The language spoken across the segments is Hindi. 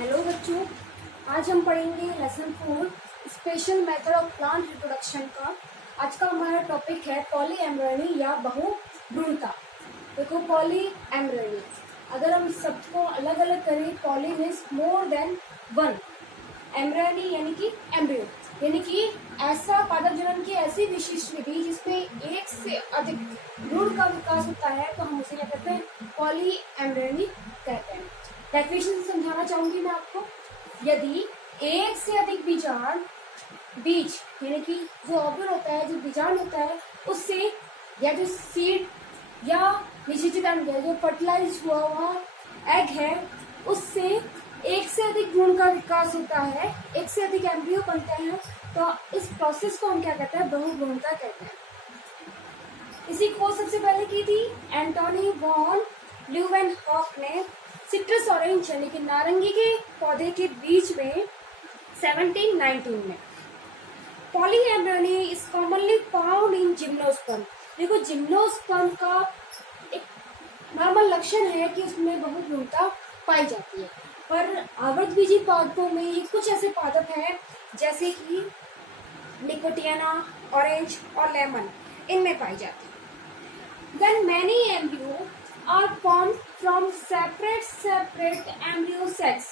हेलो बच्चों, आज हम पढ़ेंगे lesson 4 special method of plant reproduction का। आज का हमारा टॉपिक है पॉली एम्ब्रॉयडरी या बहुभ्रूणता। देखो, पॉली एम्ब्रॉयडरी अगर हम सबको अलग अलग करें, poly means more than one, embroidery यानी कि एम्ब्रियो यानी कि ऐसा पादप जनन की ऐसी विशिष्ट विधि जिसमें एक से अधिक भ्रूण का विकास होता है, तो हम उसे क्या कहते हैं? पॉली एम्ब्रॉयडरी कहते हैं। डेफिनेशन समझाना चाहूंगी मैं आपको। यदि एक से अधिक बीज यानी कि जो ओव्यूल होता है, जो बीजांड होता है, उससे या जो सीड या निषेचित अंड है, जो फर्टिलाइज हुआ एग है, उससे एक से अधिक भ्रूण का विकास होता है, एक से अधिक एम्ब्रियो बनते हैं, तो इस प्रोसेस को हम क्या कहते हैं? बहुभ्रूणता कहते हैं। इसी खोज सबसे पहले की थी एंटोनी वॉन ल्यूवेनहॉक ने सिट्रस ऑरेंज यानी कि नारंगी के पौधे के बीच में 1719 में। Poly embroidery is commonly found in gymnosperm. देखो, जिम्नोस्पर्म का एक नॉर्मल लक्षण है कि उसमें बहुभ्रूणता पाई जाती है, पर आवृतबीजी पादपों में ये कुछ ऐसे पादप हैं जैसे कि निकोटियाना, ऑरेंज और लेमन, इनमें पाई जाती है। Then many embryo are formed from separate embryo sacs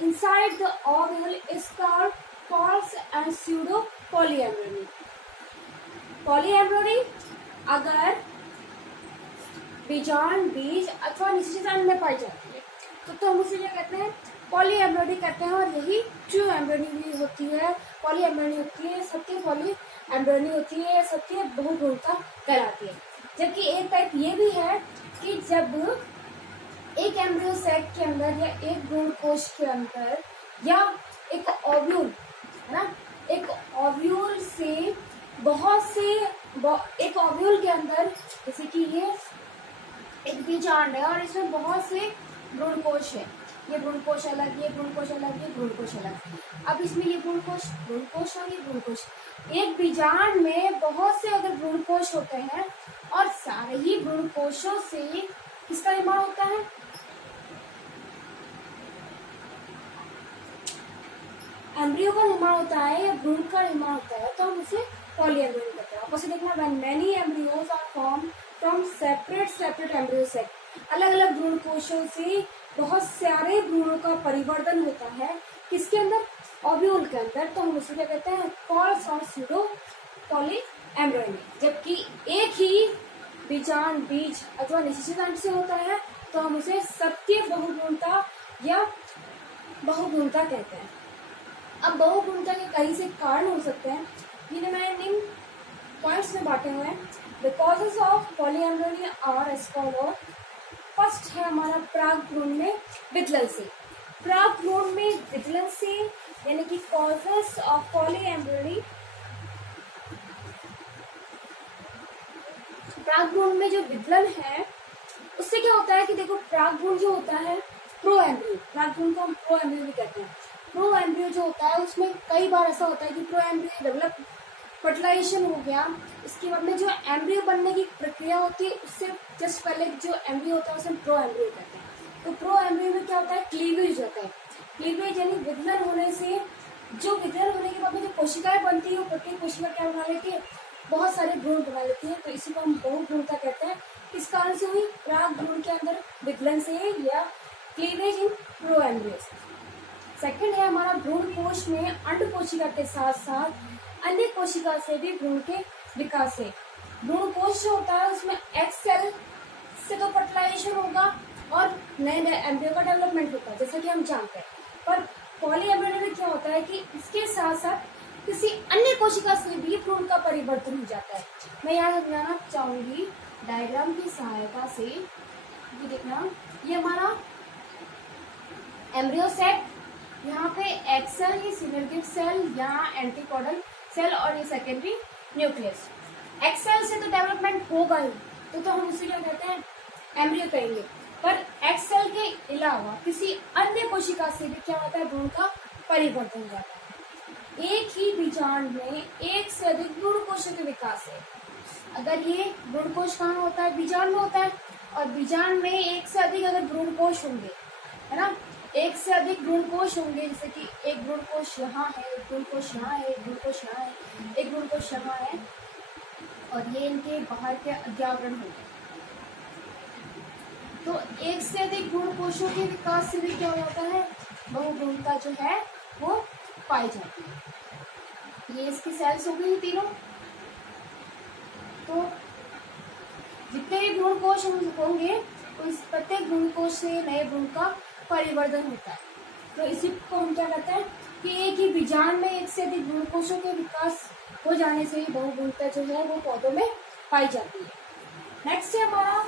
inside the ovule is called false and pseudo polyembryony. Polyembryony अगर बीज अथवा निश्चित अंड में पाई जाती है तो हम उसे क्या कहते हैं? पॉली एम्ब्रॉयडरी कहते हैं। और यही ट्रू एम्ब्रॉयडरी होती है, पॉली एम्ब्रॉयडरी होती है, सत्य पॉली एम्ब्रॉयडरी होती है, सत्य बहुभ्रूणता कहलाती है। जबकि एक टाइप ये भी है कि जब एक एम्ब्रियो सैक के अंदर या एक भ्रूण कोश के अंदर या एक ओव्यूल है ना, एक ओव्यूल से बहुत से एक ओव्यूल के अंदर, जैसे कि ये एक बीजांड है और इसमें बहुत से भ्रूण कोश है, ये भ्रूण कोश अलग, ये भ्रूण कोश अलग, ये भ्रूण कोश अलग। अब इसमें ये भ्रूण कोश और ये भ्रूण कोश, एक बीजांड में बहुत से अगर भ्रूण कोश होते हैं और सारे ही भ्रूण कोशों से किसका निर्माण होता है? एम्ब्रियो का निर्माण होता है या भ्रूण का निर्माण होता है, तो हम उसे पॉली एम्ब्रियो कहते हैं। आपको देखना, when many embryos are formed from separate embryo set, अलग अलग भ्रूण कोशों से बहुत सारे भ्रूणों का परिवर्तन होता है किसके अंदर? ओव्यूल के अंदर, तो हम उसे क्या कहते हैं? फॉल्स और स्यूडो पॉली एम्ब्रॉयडरी। जबकि एक ही बीज अथवा निषेचित अंड से होता है, तो हम उसे सत्य बहुभ्रूणता या बहुभ्रूणता कहते हैं। अब बहुभ्रूणता के कई से कारण हो सकते हैं, जिन्हें मैंने इन पॉइंट्स में बांटे हुए हैं। The causes of poly embryony are as follow. First है हमारा प्राग भ्रूण में विदलन से। प्राग भ्रूण में विदलन से यानी कि कॉजेस ऑफ पॉली एम्ब्रॉयडरी, प्राग भ्रूण में जो विदलन है उससे क्या होता है कि देखो, प्राग भ्रूण जो होता है प्रो एम्ब्रियो, प्राग भ्रूण को हम प्रो एम्ब्रियो भी कहते हैं। प्रो एम्ब्रियो जो होता है उसमें कई बार ऐसा होता है कि प्रो एम्ब्रियो डेवलप, फर्टिलाइजेशन हो गया, इसके बाद में जो एम्ब्रियो बनने की प्रक्रिया होती है उससे जस्ट पहले जो एम्ब्रियो होता है उसे प्रो एम्ब्रियो कहते हैं। तो प्रो एम्ब्रियो में क्या होता है? क्लीवेज होता है। क्लीवेज यानी विदलन होने से, जो विदलन होने के बाद में जो कोशिकाएं बनती है, वो प्रत्येक कोशिका क्या बना लेती है? बहुत सारे भ्रूण बना लेती है, तो इसी को हम बहुभ्रूणता कहते हैं। किस कारण से हुई? प्राग भ्रूण के अंदर विदलन से या cleavage in pro embryos. Second है हमारा भ्रूण कोश में अंड कोशिका के साथ साथ अन्य कोशिका से भी भ्रूण के विकास है। भ्रूण कोश जो होता है उसमें एग सेल से तो फर्टिलाइजेशन होगा और नए नए एम्ब्रियो का डेवलपमेंट होता है, जैसा कि हम जानते हैं। पर पॉली एम्ब्रॉयडरी में क्या होता है कि इसके साथ साथ किसी अन्य कोशिका से भी भ्रूण का परिवर्तन हो जाता है। मैं यहाँ समझाना चाहूंगी डायग्राम की सहायता से। ये देखना, ये हमारा एम्ब्रियो सेट, यहाँ पे एग सेल, ये सिनर्जिक सेल, यहाँ एंटीकोडल सेल और ये सेकेंडरी न्यूक्लियस। एग सेल से तो डेवलपमेंट होगा ही, तो हम उसे क्या कहते हैं? एम्ब्रियो कहेंगे। पर एग सेल के अलावा किसी अन्य कोशिका से भी क्या होता है? भ्रूण का परिवर्तन हो जाता है। एक ही बीजांड में एक से अधिक भ्रूण कोशों के विकास है। अगर ये भ्रूण कोश कहाँ होता है? बीजांड में होता है। और बीजांड में एक से अधिक अगर भ्रूण कोश होंगे, है ना, एक से अधिक भ्रूण कोश होंगे, जैसे कि एक भ्रूण कोश यहाँ है, एक भ्रूण कोश यहाँ है, एक भ्रूण कोश यहाँ है, एक भ्रूण कोश यहाँ है, और ये इनके बाहर के अध्यावरण होंगे। तो एक से अधिक भ्रूण कोशों के विकास से भी क्या हो जाता है, बहुभ्रूणता जो है वो पाई जाती है। ये इसकी सेल्स हो गई तीनों। तो जितने भी भ्रूण कोश होंगे उस प्रत्येक भ्रूण कोश से नए भ्रूण का परिवर्धन होता है। तो इसी को हम क्या कहते हैं कि एक ही बीजांड में एक से अधिक भ्रूण कोशों के विकास हो जाने से ही बहुभ्रूणता जो है वो पौधों में पाई जाती है। नेक्स्ट है हमारा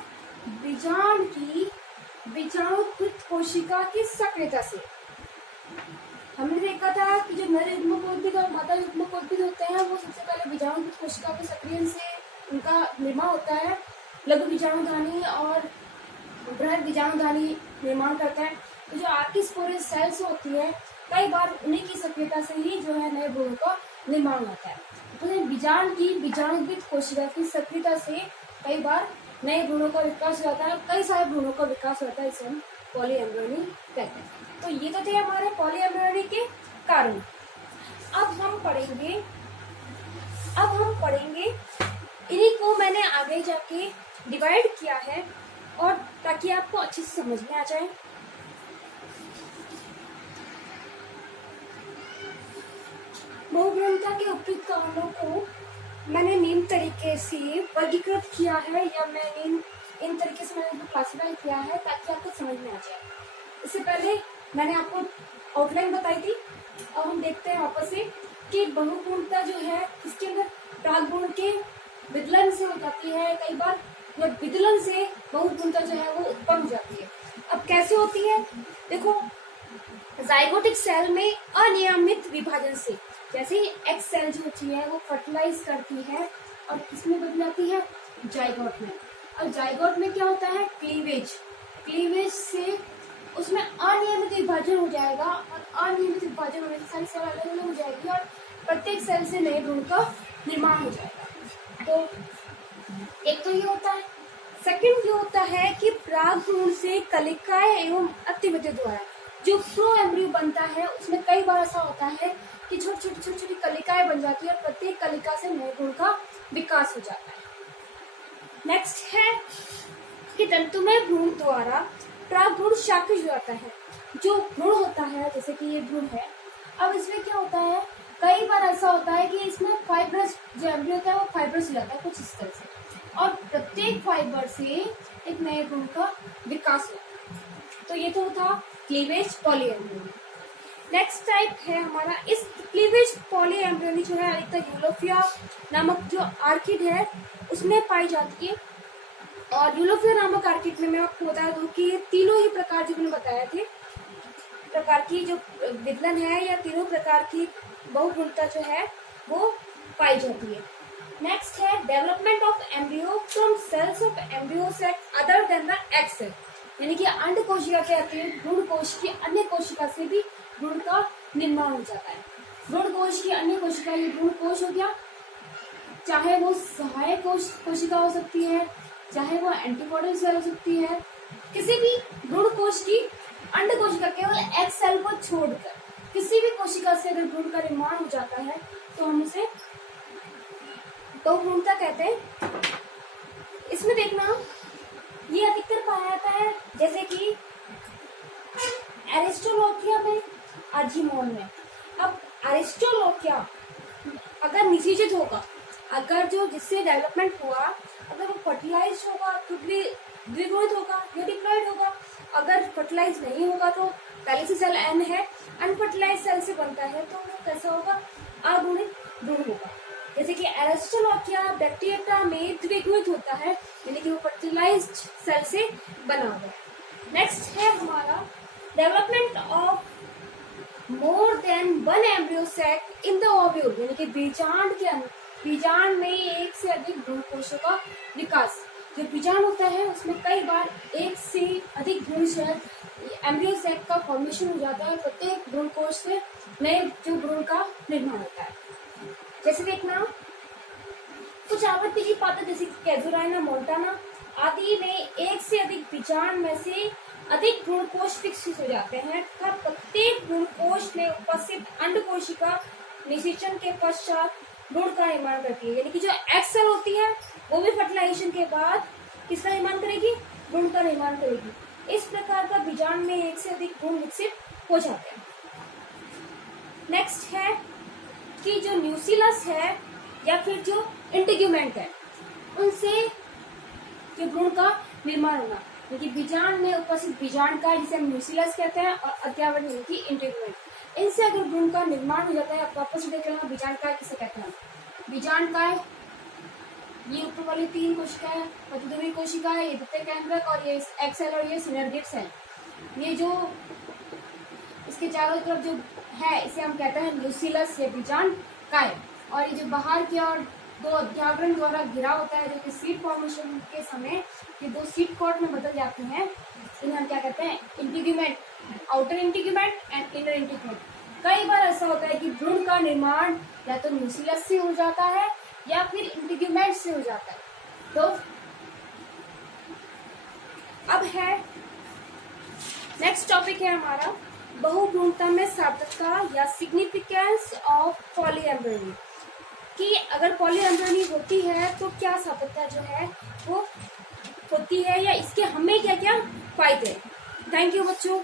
बीजांड की बीजाणुकृत कोशिका की सक्रियता से। हमने देखा था कि जो नर युग्मकोद्भिद और मादा युग्मकोद्भिद होते हैं वो सबसे पहले बीजाणुकृत कोशिका के सक्रियण से उनका निर्माण होता है। लघु बीजाणुधानी और बृहद बीजाणुधानी निर्माण करता है। तो जो आर्किस्पोरेज सेल्स होती है कई बार उन्हीं की सक्रियता से ही जो है नए भ्रूण का निर्माण होता है। तो बीजांड की बीजाणुकृत कोशिका की सक्रियता से कई बार नए भ्रूणों का विकास हो जाता है, कई सारे भ्रूणों का विकास होता है, इसे हम पॉलीएम्ब्रियोनी कहते हैं। तो ये तो थे हमारे पॉलीएम्ब्रियोनी के कारण। अब हम पढ़ेंगे इन्हीं को मैंने आगे जाके डिवाइड किया है और ताकि आपको अच्छे से समझ में आ जाए। बहुभ्रूणता के उपयुक्त कारणों को मैंने निम्न तरीके से वर्गीकृत किया है, या मैं इन तरीके से मैंने क्लासिफाई किया है ताकि आपको समझ में आ जाए। इससे पहले मैंने आपको आउटलाइन बताई थी। अब हम देखते हैं वापस से कि बहुभ्रूणता जो है इसके अंदर प्रागभ्रूण के विदलन से हो जाती है। कई बार जब विदलन से बहुभ्रूणता जो है वो उत्पन्न हो जाती है। अब कैसे होती है, देखो जाइगोटिक सेल में अनियमित विभाजन से, जैसे ही एक्स सेल जो होती है वो फर्टिलाइज करती है और किसमें बदल जाती है, जाइगोट में। और जाइगोट में क्या होता है, क्लीवेज से उसमें अनियमित विभाजन हो जाएगा, और अनियमित विभाजन होने से सारी सेल अलग अलग हो जाएगी और प्रत्येक सेल से नए भ्रूण का निर्माण हो जाएगा। तो एक तो ये होता है। सेकंड ये होता है कि प्रागभ्रूण से कलिकाएं एवं अतिमध्य द्वारा जो प्रोएम्ब्रियो बनता है उसमें कई बार ऐसा होता है कि छोटी छोटी कलिकाएं बन जाती है और प्रत्येक कलिका से नए भ्रूण का विकास हो जाता है। नेक्स्ट है कि तंतुमय भ्रूण द्वारा प्रागभ्रूण शाखित हो जाता है। जो भ्रूण होता है, जैसे कि ये भ्रूण है, अब इसमें क्या होता है, कई बार ऐसा होता है कि इसमें फाइब्रस जो एम्ब्रियो होता है वो फाइब्रस हो जाता है कुछ इस तरह से, और प्रत्येक फाइबर से एक नए भ्रूण का विकास होता है। तो ये तो था क्लीवेज पॉलीएम्ब्रियोनी। नेक्स्ट टाइप है हमारा, इस क्लीवेज पॉलीएम्ब्रियोनी जो है अधिकतर यूलोफिया नामक जो आर्किड है उसमें पाई जाती है। और यूलोफिया नामक आर्किड में मैं आपको बता दूं कि ये तीनों ही प्रकार जो मैंने बताए थे प्रकार की जो विदलन है या तीनों प्रकार की बहुभ्रूणता जो है वो पाई जाती है। नेक्स्ट है development of embryo from cells of embryo sac other than the egg cell, यानी कि अंड कोशिका के अतिरिक्त भ्रूण कोश की अन्य कोशिका से भी भ्रूण का निर्माण हो जाता है। भ्रूण कोश की अन्य कोशिका, ये भ्रूण कोश हो गया, चाहे वो सहायक कोशिका हो सकती है, चाहे वो एंटीबॉडी सेल हो सकती है, किसी भी भ्रूण कोश की अंड कोशिका केवल एग सेल को छोड़कर किसी भी कोशिका से अगर भ्रूण का निर्माण हो जाता है तो हम उसे बहुभ्रूणता कहते हैं। इसमें देखना ये अधिकतर पाया जाता है जैसे कि एरिस्टोलोकिया में, आजीमोन में। अब एरिस्टोलोकिया अगर निषेचित होगा, अगर जो जिससे डेवलपमेंट हुआ अगर वो फर्टिलाइज होगा तो द्विगुणित होगा या डिप्लॉइड होगा। अगर फर्टिलाइज नहीं होगा तो पहले से सेल एन है, अनफर्टिलाइज सेल से बनता है तो वो कैसा होगा, अगुणित भ्रूण होगा। जैसे कि एरिस्टोलोकिया बैक्टीरिया में द्विगुणित होता है, यानी कि वो फर्टिलाइज्ड सेल से बना हुआ है। नेक्स्ट है हमारा development of more than one embryo sac in the ovule, यानी कि बीजांड में एक से अधिक भ्रूण कोशों का विकास। जो बीजांड होता है उसमें कई बार एक से अधिक भ्रूण एम्ब्रियो सैक का फॉर्मेशन हो जाता है। प्रत्येक भ्रूण कोश से नए जो भ्रूण का निर्माण होता है। जैसे देखना कुछ आवर्ती की पात्र जैसे कैजुराइना मोंटाना आदि में एक से अधिक बीजांड में से अधिक भ्रूणकोश विकसित हो जाते हैं तथा प्रत्येक भ्रूणकोश में उपस्थित अंड कोशिका निषेचन के पश्चात भ्रूण का निर्माण करती है। यानी कि जो एक्स सेल होती है वो भी फर्टिलाइजेशन के बाद किसका निर्माण करेगी? भ्रूण का निर्माण करेगी। इस प्रकार का बीजांड में एक से अधिक भ्रूण विकसित हो जाते हैं। नेक्स्ट है कि जो न्यूक्लियस है या फिर जो इंटीग्यूमेंट है उनसे जो भ्रूण का निर्माण होना, क्योंकि बीजांड में उपस्थित बीजांड का जिसे हम न्यूक्लियस कहते हैं और अत्यावरण यानी कि इंटीग्यूमेंट, इनसे अगर भ्रूण का निर्माण हो जाता है। आपको आपस में देख लेना बीजांड काय किसे कहते हैं। बीजांड काय ये ऊपर वाली 3 कोशिकाएं, प्रतिद्वंदी कोशिका है, ये द्वितीय केंद्रक और ये एक्स सेल और ये सिनर्जिड सेल, ये जो इसके चारों तरफ जो है इसे हम कहते हैं न्यूक्लियस या बीजांड काय। और ये जो बाहर की ओर 2 अध्यावरण द्वारा घिरा होता है जो कि सीड फॉर्मेशन के समय ये 2 सीड कॉर्ड में बदल जाते हैं, इन्हें हम क्या कहते हैं? Integument, outer integument and inner integument. कई बार ऐसा होता है कि भ्रूण का निर्माण या तो न्यूक्लियस से हो जाता है या फिर इंटीग्यूमेंट से हो जाता है। तो अब है नेक्स्ट टॉपिक है हमारा बहुभ्रूणता में सार्थकता या सिग्निफिकेंस ऑफ पॉलीएम्ब्रियोनी, कि अगर पॉलीएम्ब्रियोनी होती है तो क्या सार्थकता जो है वो होती है या इसके हमें क्या क्या फायदे। थैंक यू बच्चों।